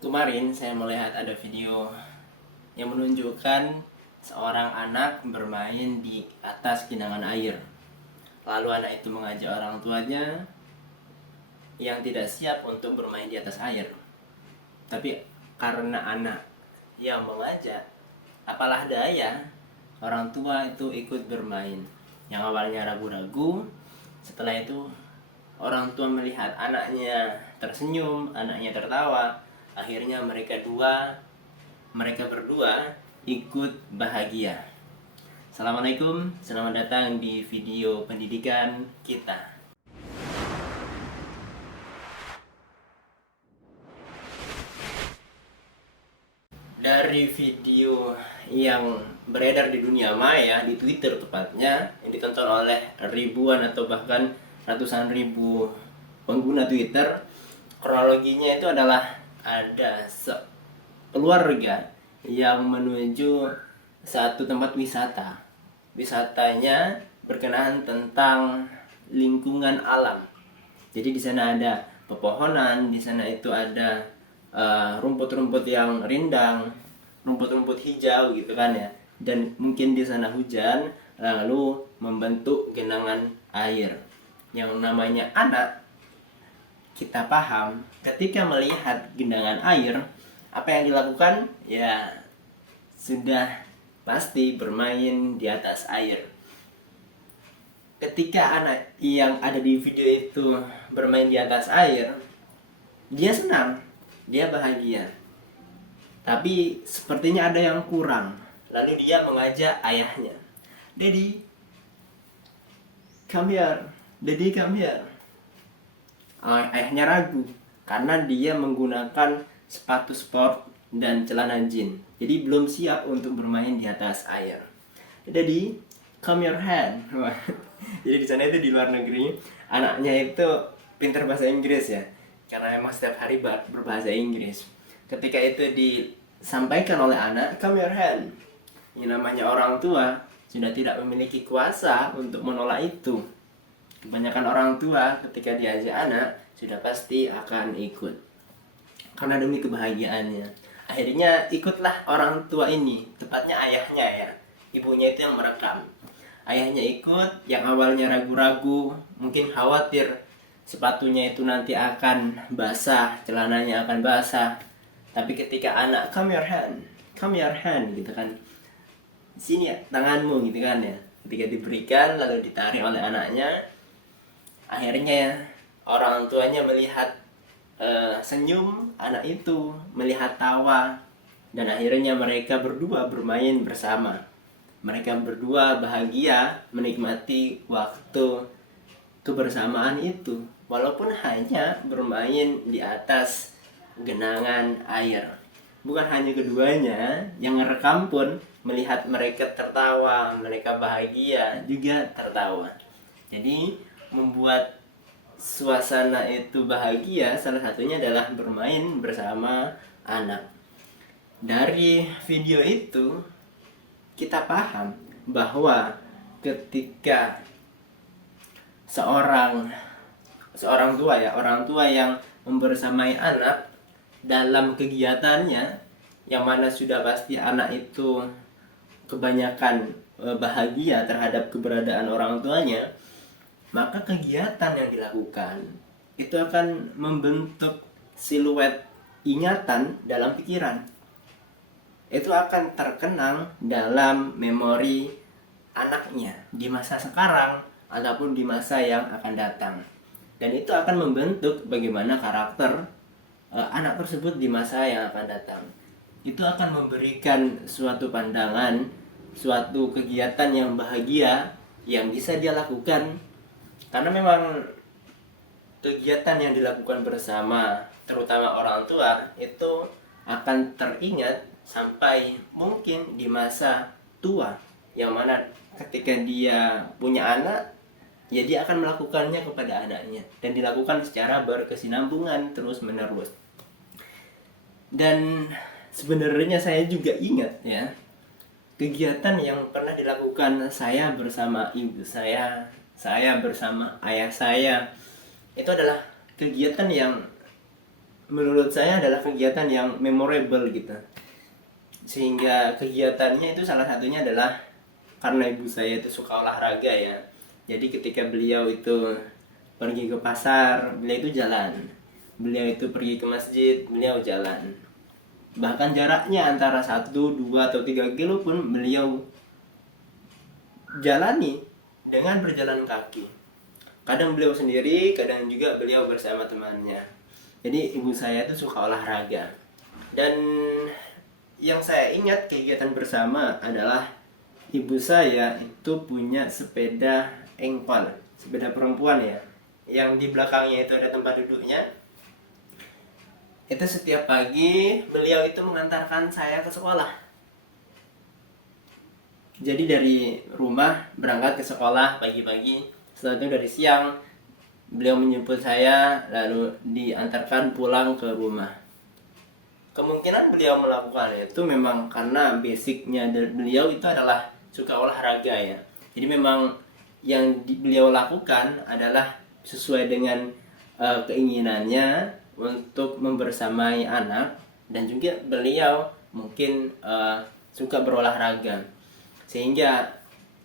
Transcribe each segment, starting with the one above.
Kemarin saya melihat ada video yang menunjukkan seorang anak bermain di atas genangan air. Lalu anak itu mengajak orang tuanya yang tidak siap untuk bermain di atas air. Tapi karena anak yang mengajak, apalah daya, orang tua itu ikut bermain. Yang awalnya ragu-ragu, setelah itu orang tua melihat anaknya tersenyum, anaknya tertawa. Akhirnya mereka berdua ikut bahagia. Assalamualaikum, selamat datang di video pendidikan kita. Dari video yang beredar di dunia maya, di Twitter tepatnya, yang ditonton oleh ribuan atau bahkan ratusan ribu pengguna Twitter, kronologinya itu adalah ada keluarga yang menuju satu tempat wisata. Wisatanya berkenaan tentang lingkungan alam. Jadi di sana ada pepohonan, di sana itu ada rumput-rumput yang rindang, rumput-rumput hijau gitu kan ya. Dan mungkin di sana hujan, lalu membentuk genangan air. Yang namanya anak, kita paham ketika melihat genangan air, apa yang dilakukan? Ya sudah pasti bermain di atas air. Ketika anak yang ada di video itu bermain di atas air, dia senang, dia bahagia. Tapi sepertinya ada yang kurang. Lalu dia mengajak ayahnya, "Daddy, come here. Daddy, come here." Ayahnya ragu karena dia menggunakan sepatu sport dan celana jeans. Jadi belum siap untuk bermain di atas air. "Daddy, come your hand." Jadi di sana itu di luar negeri, anaknya itu pintar bahasa Inggris ya. Karena memang setiap hari berbahasa Inggris. Ketika itu disampaikan oleh anak, "Come your hand." Ini namanya orang tua sudah tidak memiliki kuasa untuk menolak itu. Kebanyakan orang tua ketika diajak anak sudah pasti akan ikut karena demi kebahagiaannya. Akhirnya ikutlah orang tua ini, tepatnya ayahnya ya. Ibunya itu yang merekam. Ayahnya ikut, yang awalnya ragu-ragu, mungkin khawatir sepatunya itu nanti akan basah, celananya akan basah. Tapi ketika anak, "Come your hand," gitu kan, "sini ya tanganmu," gitu kan ya. Ketika diberikan lalu ditarik oleh anaknya, akhirnya orang tuanya melihat senyum anak itu, melihat tawa, dan akhirnya mereka berdua bermain bersama. Mereka berdua bahagia menikmati waktu kebersamaan itu, walaupun hanya bermain di atas genangan air. Bukan hanya keduanya, yang ngerekam pun melihat mereka tertawa, mereka bahagia juga tertawa. Jadi membuat suasana itu bahagia salah satunya adalah bermain bersama anak. Dari video itu kita paham bahwa ketika seorang tua ya, orang tua yang membersamai anak dalam kegiatannya, yang mana sudah pasti anak itu kebanyakan bahagia terhadap keberadaan orang tuanya, maka kegiatan yang dilakukan itu akan membentuk siluet ingatan dalam pikiran. Itu akan terkenang dalam memori anaknya di masa sekarang ataupun di masa yang akan datang. Dan itu akan membentuk bagaimana karakter anak tersebut di masa yang akan datang. Itu akan memberikan suatu pandangan, suatu kegiatan yang bahagia yang bisa dia lakukan. Karena memang kegiatan yang dilakukan bersama, terutama orang tua, itu akan teringat sampai mungkin di masa tua, yang mana ketika dia punya anak, ya dia akan melakukannya kepada anaknya, dan dilakukan secara berkesinambungan terus menerus. Dan sebenarnya saya juga ingat ya, kegiatan yang pernah dilakukan saya bersama ibu saya bersama ayah saya, itu adalah kegiatan yang menurut saya adalah kegiatan yang memorable gitu. Sehingga kegiatannya itu salah satunya adalah karena ibu saya itu suka olahraga ya. Jadi ketika beliau itu pergi ke pasar, beliau itu jalan. Beliau itu pergi ke masjid, beliau jalan. Bahkan jaraknya antara 1, 2, atau 3 kilo pun beliau jalani dengan berjalan kaki. Kadang beliau sendiri, kadang juga beliau bersama temannya. Jadi ibu saya itu suka olahraga. Dan yang saya ingat kegiatan bersama adalah ibu saya itu punya sepeda engkol, sepeda perempuan ya, yang di belakangnya itu ada tempat duduknya. Itu setiap pagi beliau itu mengantarkan saya ke sekolah. Jadi dari rumah berangkat ke sekolah pagi-pagi, setelah itu dari siang beliau menjemput saya lalu diantarkan pulang ke rumah. Kemungkinan beliau melakukan itu memang karena basicnya beliau itu adalah suka olahraga ya. Jadi memang yang beliau lakukan adalah sesuai dengan keinginannya untuk membersamai anak, dan juga beliau mungkin suka berolahraga sehingga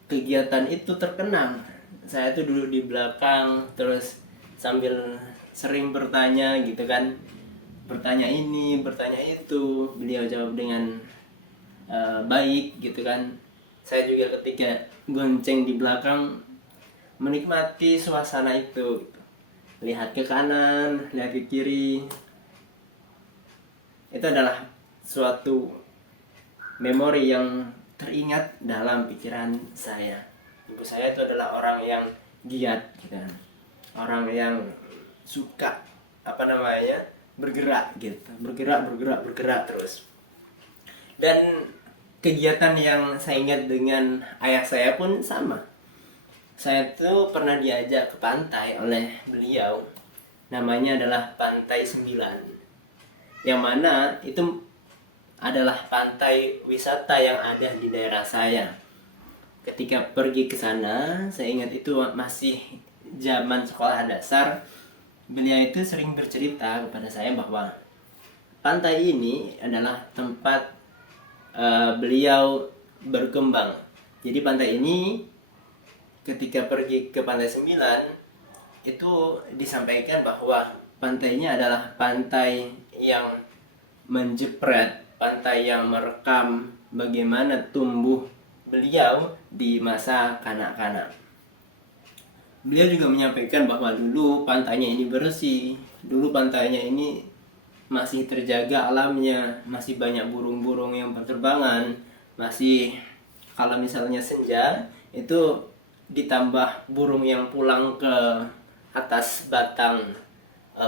kegiatan itu terkenang. Saya tuh duduk di belakang terus sambil sering bertanya gitu kan, bertanya ini bertanya itu, beliau jawab dengan baik gitu kan. Saya juga ketika gonceng di belakang menikmati suasana itu, lihat ke kanan, lihat ke kiri. Itu adalah suatu memori yang teringat dalam pikiran saya. Ibu saya itu adalah orang yang giat gitu kan. Orang yang suka bergerak gitu, bergerak terus. Dan kegiatan yang saya ingat dengan ayah saya pun sama. Saya tuh pernah diajak ke pantai oleh beliau. Namanya adalah Pantai 9. Yang mana itu adalah pantai wisata yang ada di daerah saya. Ketika pergi ke sana, saya ingat itu masih zaman sekolah dasar. Beliau itu sering bercerita kepada saya bahwa pantai ini adalah tempat beliau berkembang. Jadi pantai ini ketika pergi ke Pantai 9 itu disampaikan bahwa pantainya adalah pantai yang menjepret, pantai yang merekam bagaimana tumbuh beliau di masa kanak-kanak. Beliau juga menyampaikan bahwa dulu pantainya ini bersih, dulu pantainya ini masih terjaga alamnya, masih banyak burung-burung yang berterbangan, masih kalau misalnya senja itu ditambah burung yang pulang ke atas batang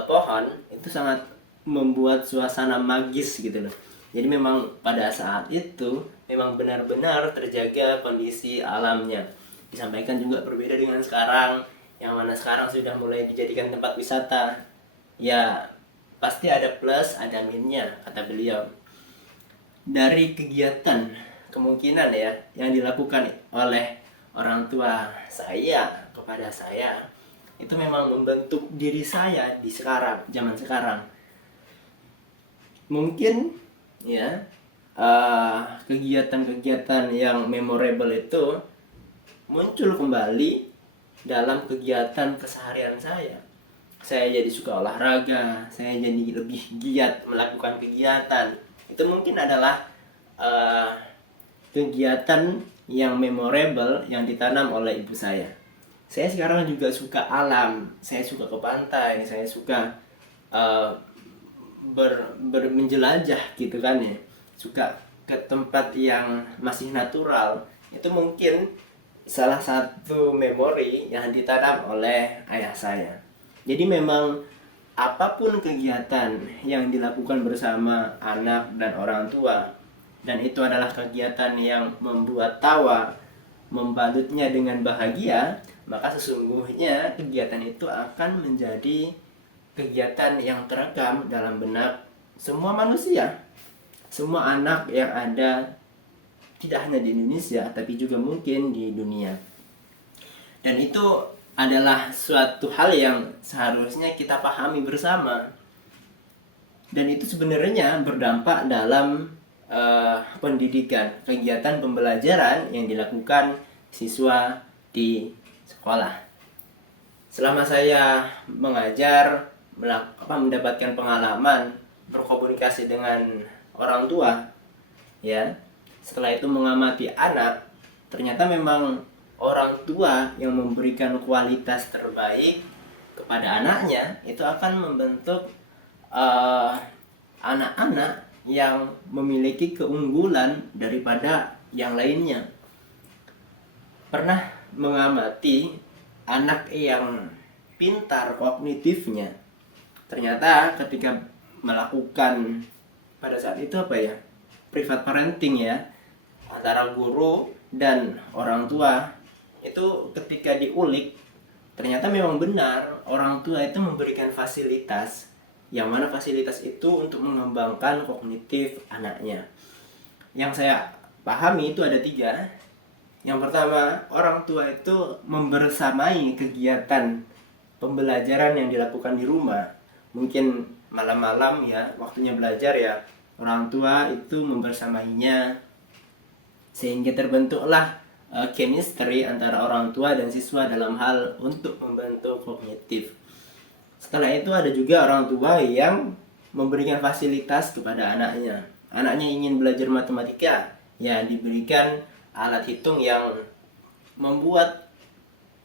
pohon, itu sangat membuat suasana magis gitu loh. Jadi memang pada saat itu memang benar-benar terjaga kondisi alamnya. Disampaikan juga berbeda dengan sekarang, yang mana sekarang sudah mulai dijadikan tempat wisata. Ya pasti ada plus ada minusnya, kata beliau. Dari kegiatan kemungkinan ya yang dilakukan oleh orang tua saya kepada saya, itu memang membentuk diri saya di zaman sekarang. Mungkin ya kegiatan-kegiatan yang memorable itu muncul kembali dalam kegiatan keseharian saya. Saya jadi suka olahraga, saya jadi lebih giat melakukan kegiatan. Itu mungkin adalah kegiatan yang memorable yang ditanam oleh ibu saya. Saya sekarang juga suka alam, saya suka ke pantai, saya suka menjelajah gitu kan ya, suka ke tempat yang masih natural. Itu mungkin salah satu memori yang ditanam oleh ayah saya. Jadi memang apapun kegiatan yang dilakukan bersama anak dan orang tua, dan itu adalah kegiatan yang membuat tawa, membalutnya dengan bahagia, maka sesungguhnya kegiatan itu akan menjadi kegiatan yang terekam dalam benak semua manusia, semua anak yang ada, tidak hanya di Indonesia tapi juga mungkin di dunia. Dan itu adalah suatu hal yang seharusnya kita pahami bersama. Dan itu sebenarnya berdampak dalam pendidikan, kegiatan pembelajaran yang dilakukan siswa di sekolah. Selama saya mengajar, mendapatkan pengalaman berkomunikasi dengan orang tua, ya, setelah itu mengamati anak, ternyata memang orang tua yang memberikan kualitas terbaik kepada anaknya itu akan membentuk anak-anak yang memiliki keunggulan daripada yang lainnya. Pernah mengamati anak yang pintar kognitifnya, ternyata ketika melakukan pada saat itu private parenting, ya, antara guru dan orang tua, itu ketika diulik ternyata memang benar orang tua itu memberikan fasilitas, yang mana fasilitas itu untuk mengembangkan kognitif anaknya. Yang saya pahami itu ada 3. Yang pertama, orang tua itu membersamai kegiatan pembelajaran yang dilakukan di rumah. Mungkin malam-malam, ya, waktunya belajar, ya, orang tua itu membersamainya, sehingga terbentuklah chemistry antara orang tua dan siswa dalam hal untuk membentuk kognitif. Setelah itu ada juga orang tua yang memberikan fasilitas kepada anaknya. Anaknya ingin belajar matematika, ya, diberikan alat hitung yang membuat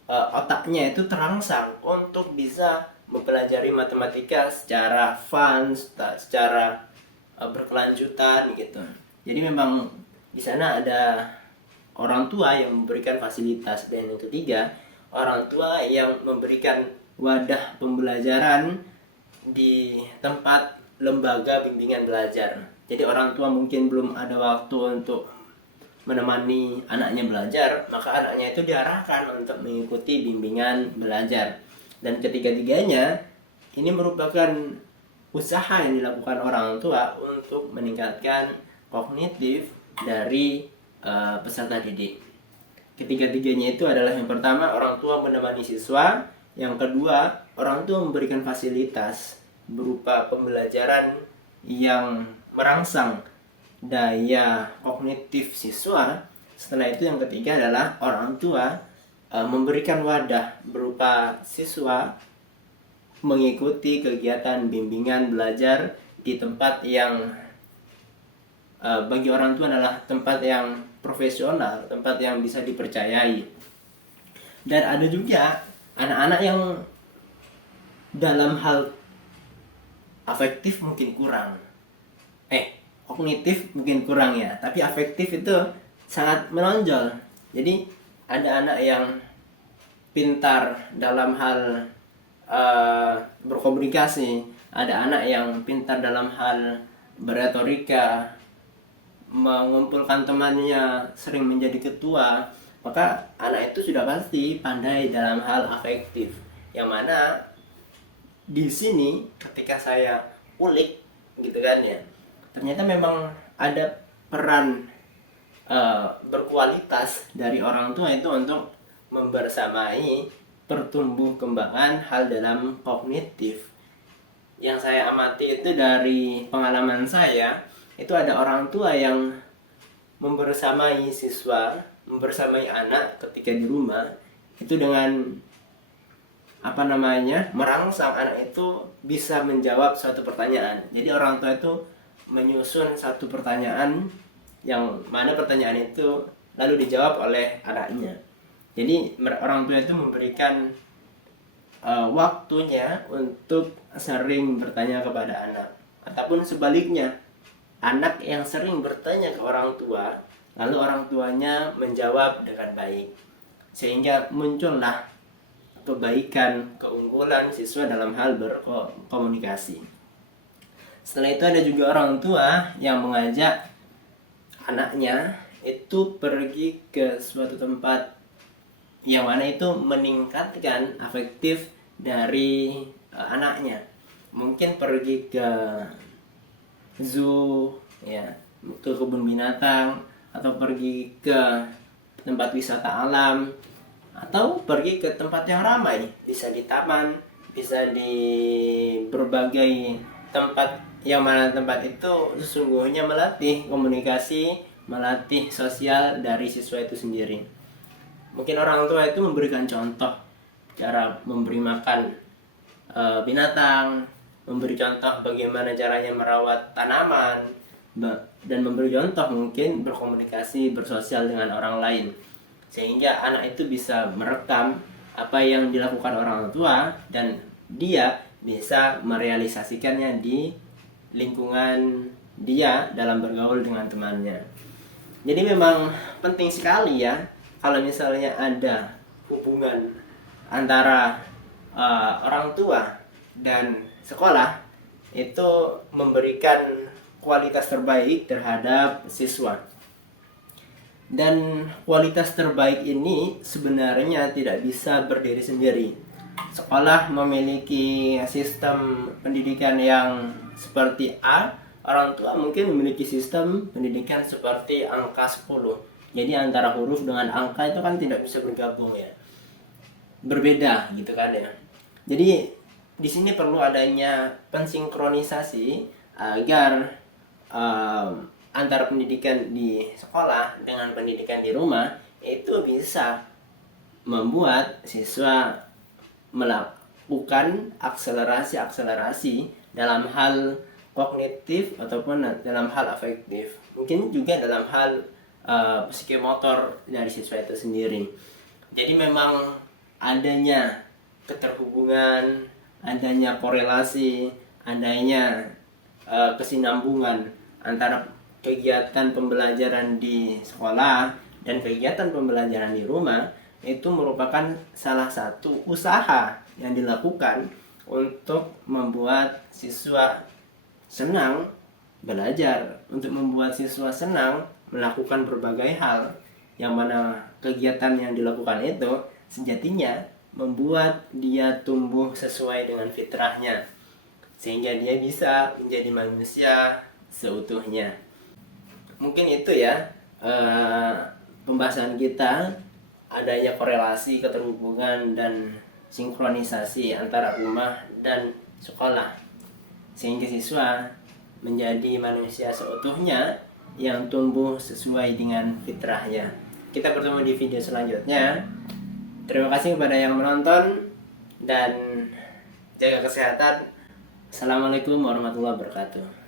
otaknya itu terangsang untuk bisa mempelajari matematika secara fun, secara berkelanjutan gitu. Jadi memang di sana ada orang tua yang memberikan fasilitas. Dan yang ketiga, orang tua yang memberikan wadah pembelajaran di tempat lembaga bimbingan belajar. Jadi orang tua mungkin belum ada waktu untuk menemani anaknya belajar, maka anaknya itu diarahkan untuk mengikuti bimbingan belajar. Dan ketiga-tiganya ini merupakan usaha yang dilakukan orang tua untuk meningkatkan kognitif dari peserta didik. Ketiga-tiganya itu adalah, yang pertama, orang tua menemani siswa, yang kedua, orang tua memberikan fasilitas berupa pembelajaran yang merangsang daya kognitif siswa. Setelah itu yang ketiga adalah orang tua memberikan wadah berupa siswa mengikuti kegiatan bimbingan belajar di tempat yang bagi orang tua adalah tempat yang profesional, tempat yang bisa dipercayai. Dan ada juga anak-anak yang dalam hal afektif mungkin kurang, kognitif mungkin kurang, ya, tapi afektif itu sangat menonjol. Jadi ada anak yang pintar dalam hal berkomunikasi, ada anak yang pintar dalam hal berretorika, mengumpulkan temannya, sering menjadi ketua, maka anak itu sudah pasti pandai dalam hal afektif. Yang mana di sini ketika saya ulik gitu kan, ya, ternyata memang ada peran berkualitas dari orang tua itu untuk membersamai pertumbuh kembangan hal dalam kognitif. Yang saya amati itu dari pengalaman saya, itu ada orang tua yang membersamai siswa, membersamai anak ketika di rumah itu dengan merangsang anak itu bisa menjawab suatu pertanyaan. Jadi orang tua itu menyusun satu pertanyaan, yang mana pertanyaan itu lalu dijawab oleh anaknya. Jadi orang tua itu memberikan waktunya untuk sering bertanya kepada anak. Ataupun sebaliknya, anak yang sering bertanya ke orang tua, lalu orang tuanya menjawab dengan baik, sehingga muncullah kebaikan, keunggulan siswa dalam hal berkomunikasi. Setelah itu ada juga orang tua yang mengajak anaknya itu pergi ke suatu tempat yang mana itu meningkatkan afektif dari anaknya. Mungkin pergi ke zoo, ya, ke kebun binatang, atau pergi ke tempat wisata alam, atau pergi ke tempat yang ramai, bisa di taman, bisa di berbagai tempat yang mana tempat itu sesungguhnya melatih komunikasi, melatih sosial dari siswa itu sendiri. Mungkin orang tua itu memberikan contoh cara memberi makan binatang, memberi contoh bagaimana caranya merawat tanaman, dan memberi contoh mungkin berkomunikasi, bersosial dengan orang lain, sehingga anak itu bisa merekam apa yang dilakukan orang tua dan dia bisa merealisasikannya di lingkungan dia dalam bergaul dengan temannya. Jadi memang penting sekali ya kalau misalnya ada hubungan antara orang tua dan sekolah itu memberikan kualitas terbaik terhadap siswa. Dan kualitas terbaik ini sebenarnya tidak bisa berdiri sendiri. Sekolah memiliki sistem pendidikan yang seperti A, orang tua mungkin memiliki sistem pendidikan seperti angka 10. Jadi antara huruf dengan angka itu kan tidak bisa bergabung ya. Berbeda gitu kan ya. Jadi di sini perlu adanya pensinkronisasi agar antara pendidikan di sekolah dengan pendidikan di rumah itu bisa membuat siswa melakukan akselerasi dalam hal kognitif ataupun dalam hal afektif, mungkin juga dalam hal psikomotor dari siswa itu sendiri. Jadi memang adanya keterhubungan, adanya korelasi, adanya kesinambungan antara kegiatan pembelajaran di sekolah dan kegiatan pembelajaran di rumah itu merupakan salah satu usaha yang dilakukan untuk membuat siswa senang belajar, untuk membuat siswa senang melakukan berbagai hal, yang mana kegiatan yang dilakukan itu sejatinya membuat dia tumbuh sesuai dengan fitrahnya, sehingga dia bisa menjadi manusia seutuhnya. Mungkin itu ya pembahasan kita, adanya korelasi, keterhubungan, dan sinkronisasi antara rumah dan sekolah, sehingga siswa menjadi manusia seutuhnya yang tumbuh sesuai dengan fitrahnya. Kita bertemu di video selanjutnya. Terima kasih kepada yang menonton dan jaga kesehatan. Assalamualaikum warahmatullahi wabarakatuh.